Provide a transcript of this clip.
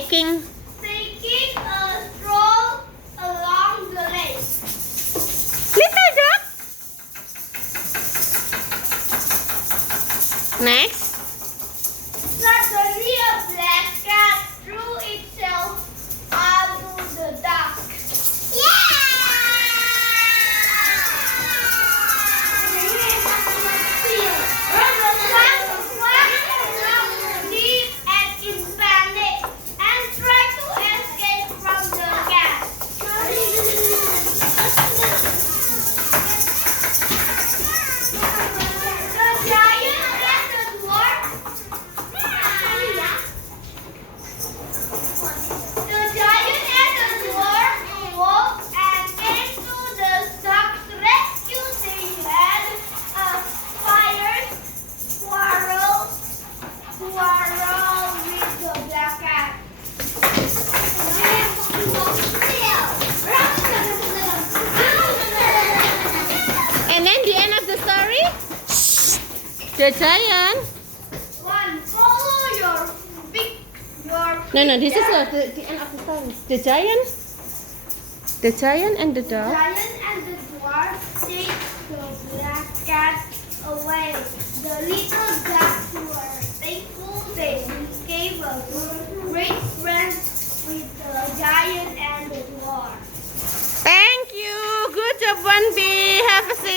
taking a stroll along the lake. little dog. Next. Suddenly a black cat threw itself onto the dock. And then the end of the story. The giant. One, follow your No, this is the end of the story. The giant and the dog. giant and the dwarf take the black cat away. The little ducks were thankful they gave a great